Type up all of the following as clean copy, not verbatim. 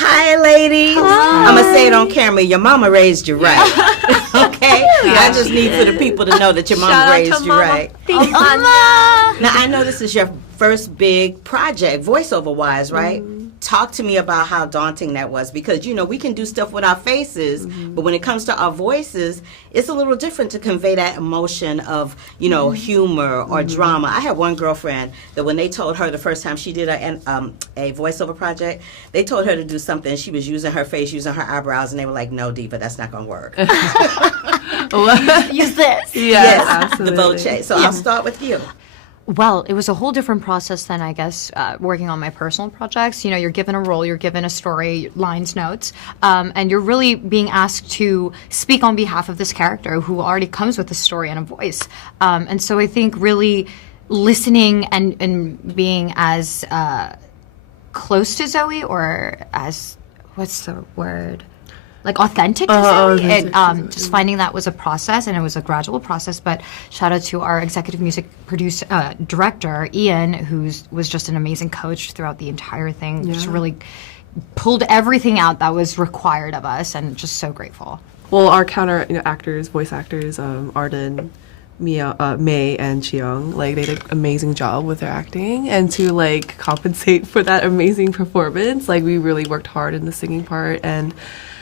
Hi, ladies. I'm going to say it on camera. Your mama raised you right. Okay? I just need for the people to know that your mama raised you right. Thanks, Mama. Now, I know this is your first big project, voiceover-wise, right? Talk to me about how daunting that was, because, you know, we can do stuff with our faces, but when it comes to our voices, it's a little different to convey that emotion of, you know, humor or drama. I had one girlfriend that when they told her the first time she did a voiceover project, they told her to do something. She was using her face, using her eyebrows, and they were like, no, Diva, that's not going to work. Use this. Yes, absolutely. the Voce. So I'll start with you. Well, it was a whole different process than, I guess, working on my personal projects. You know, you're given a role, you're given a story, lines, notes, and you're really being asked to speak on behalf of this character who already comes with a story and a voice. And so I think really listening and being as close to Zoe, or as, what's the word? Like authentic to Zoe. Just finding that was a process, and it was a gradual process. But shout out to our executive music director, Ian, who was just an amazing coach throughout the entire thing. Just really pulled everything out that was required of us, and just so grateful. Well, our counter actors, voice actors, Arden, Mia, May, and Chiyoung, like they did an amazing job with their acting, and to like compensate for that amazing performance, like we really worked hard in the singing part and,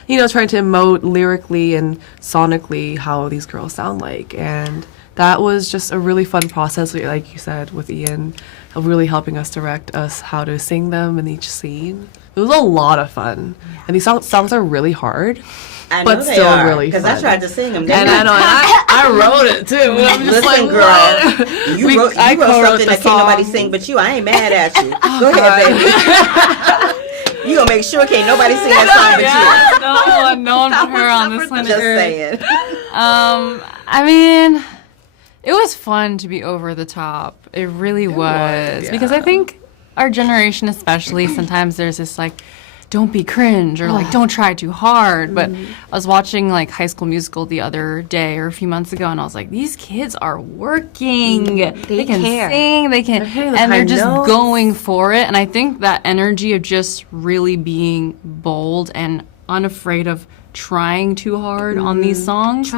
you know, trying to emote lyrically and sonically how these girls sound like. And that was just a really fun process, like you said, with Ian, of really helping us direct us how to sing them in each scene. It was a lot of fun. And these songs are really hard, I know but they still are, really fun. because I tried to sing them. And I know, and I wrote it too. I'm just Listen, like, girl, what? you wrote something that can't nobody sing but you. I ain't mad at you. Go ahead, baby. You gonna make sure can't nobody sing that song but you. No one put her on this one. Just saying. I mean, it was fun to be over the top. It really was. Because I think our generation especially, sometimes there's this like, don't be cringe, or like, don't try too hard. But I was watching like High School Musical the other day or a few months ago, and I was like, these kids are working. They can sing, they can, and they're just going for it. And I think that energy of just really being bold and unafraid of trying too hard on these songs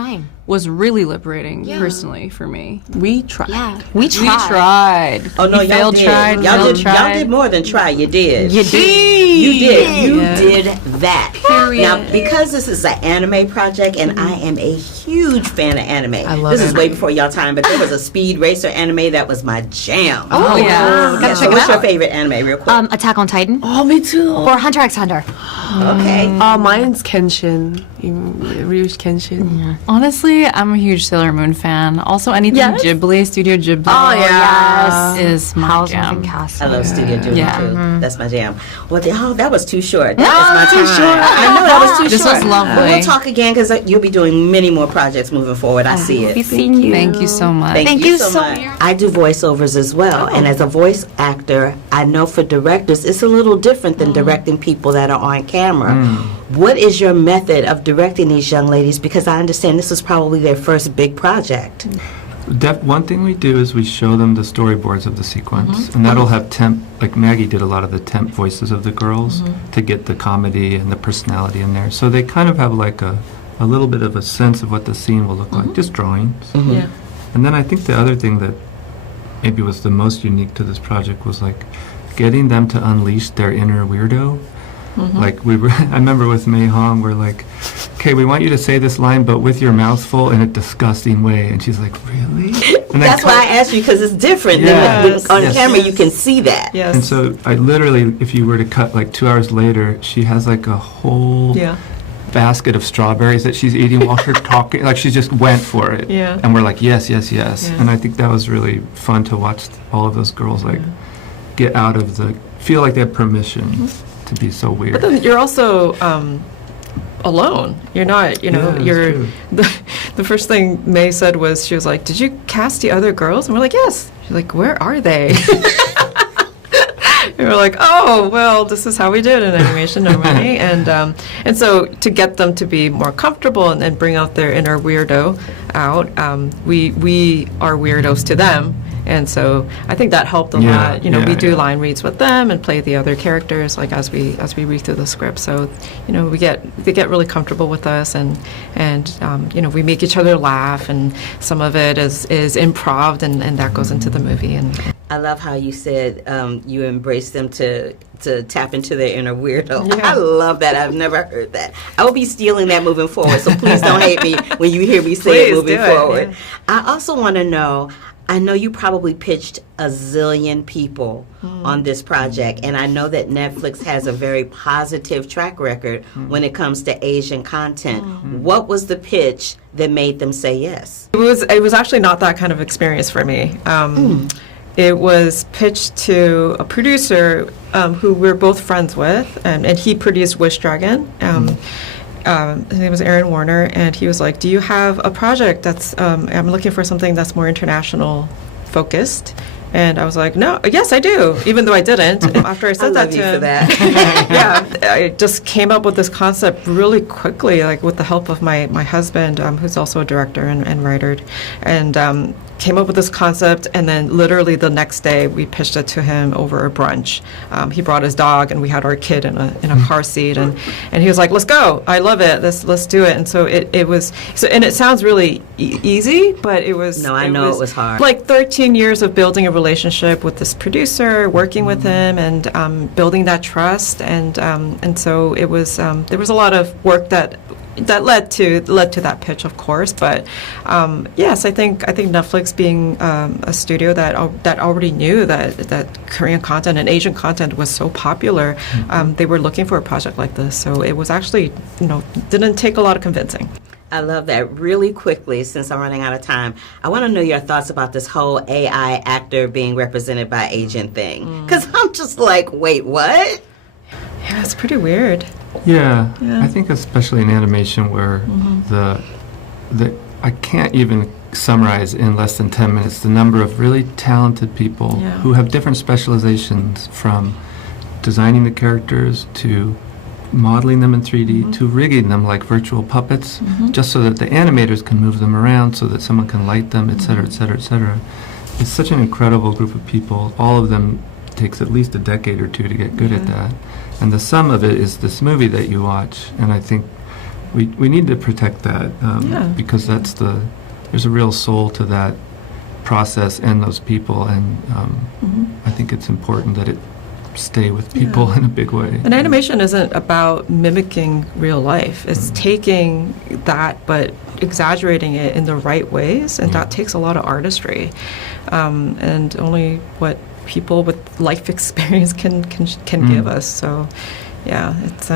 was really liberating personally for me. We tried. Yeah, we tried. We tried. Oh no, we y'all did. Y'all did more than try. You did. You did. You did that. Period. Now, because this is an anime project, and I am a huge fan of anime. I love this is anime. way before y'all time, but there was a Speed Racer anime that was my jam. Oh, yeah. Yeah, so what's your favorite anime, real quick? Attack on Titan. Oh, me too. Or Hunter x Hunter. Okay. Mine's Kenshin. Ryu's Kenshin. Yeah. Honestly, I'm a huge Sailor Moon fan. Also, anything Ghibli, Studio Ghibli. Oh, yeah. Is my Howl's jam. Moving Castle. I love Studio Ghibli Yeah. too. That's my jam. Well, that was too short. That was my time. I know that was too This short. was lovely. But we'll talk again, because you'll be doing many more projects moving forward. I see it. Thank you so much. Thank you so much. I do voiceovers as well, and as a voice actor, I know for directors, it's a little different than directing people that are on camera. What is your method of directing these young ladies? Because I understand this is probably their first big project. One thing we do is we show them the storyboards of the sequence, and that'll have temp, like Maggie did a lot of the temp voices of the girls to get the comedy and the personality in there. So they kind of have like a little bit of a sense of what the scene will look like, just drawings. Yeah. And then I think the other thing that maybe was the most unique to this project was like getting them to unleash their inner weirdo. Like I remember with Mei Hong, we're like, okay, we want you to say this line, but with your mouth full in a disgusting way. And she's like, really? And That's why I asked you, because it's different. Yes. Than on camera, you can see that. Yes. And so I literally, if you were to cut like 2 hours later, she has like a whole basket of strawberries that she's eating while she's talking. Like she just went for it. Yeah. And we're like, yes, yes, yes. And I think that was really fun to watch all of those girls like get out of feel like they have permission to be so weird. But then you're also alone. You're not, true. The first thing May said was, she was like, did you cast the other girls? And we're like, yes. She's like, where are they? And we're like, oh, well, this is how we do it in animation normally. And so to get them to be more comfortable and bring out their inner weirdo out, we are weirdos to them. And so I think that helped a Yeah, lot. You know, yeah, we do yeah. line reads with them and play the other characters like as we read through the script. So, you know, they get really comfortable with us, and you know, we make each other laugh, and some of it is improv, and that goes into the movie. And I love how you said you embrace them to tap into their inner weirdo. Yeah. I love that. I've never heard that. I will be stealing that moving forward, so please don't hate me when you hear me say it Please moving do it, forward. yeah. I also want to know, I know you probably pitched a zillion people on this project, and I know that Netflix has a very positive track record when it comes to Asian content. What was the pitch that made them say yes? it was actually not that kind of experience for me. It was pitched to a producer who we're both friends with, and he produced Wish Dragon. His name was Aaron Warner, and he was like, "Do you have a project that's? I'm looking for something that's more international focused." And I was like, "No, yes, I do." Even though I didn't. After I said I that love to you him, for that. yeah, I just came up with this concept really quickly, like with the help of my husband, who's also a director and writer, and came up with this concept, and then literally the next day we pitched it to him over a brunch. He brought his dog, and we had our kid in a car seat, and he was like, "Let's go! I love it. Let's do it." And so it was. So, and it sounds really easy, but it was. No, I know it was hard. Like 13 years of building a relationship with this producer, working with him, and building that trust, and so it was. There was a lot of work that led to that pitch, of course. But yes, I think Netflix being a studio that already knew that Korean content and Asian content was so popular, they were looking for a project like this. So it was actually, you know, didn't take a lot of convincing. I love that. Really quickly, since I'm running out of time, I want to know your thoughts about this whole AI actor being represented by agent thing. Because I'm just like, wait, what? Yeah, it's pretty weird. Yeah, Yeah. I think especially in animation where the I can't even summarize in less than 10 minutes the number of really talented people Yeah. who have different specializations, from designing the characters to modeling them in 3D to rigging them like virtual puppets, just so that the animators can move them around, so that someone can light them, et cetera, et cetera, et cetera. It's such an incredible group of people. All of them takes at least a decade or two to get good at that. And the sum of it is this movie that you watch, and I think we need to protect that because there's a real soul to that process and those people, and I think it's important that it stay with people in a big way. And animation isn't about mimicking real life. It's taking that but exaggerating it in the right ways, and that takes a lot of artistry. And only what people with life experience can give us. So, yeah, it's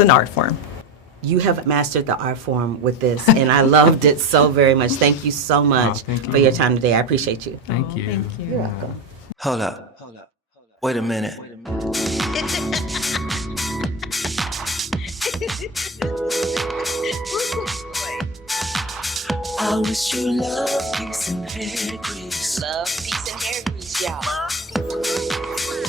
an art form. You have mastered the art form with this, and I loved it so very much. Thank you so much thank for you. your time today. I appreciate you. Thank you. Thank you. You're welcome. Hold up. Wait a minute. I wish you love, peace, and hair grease. Love, peace, and hair grease, y'all.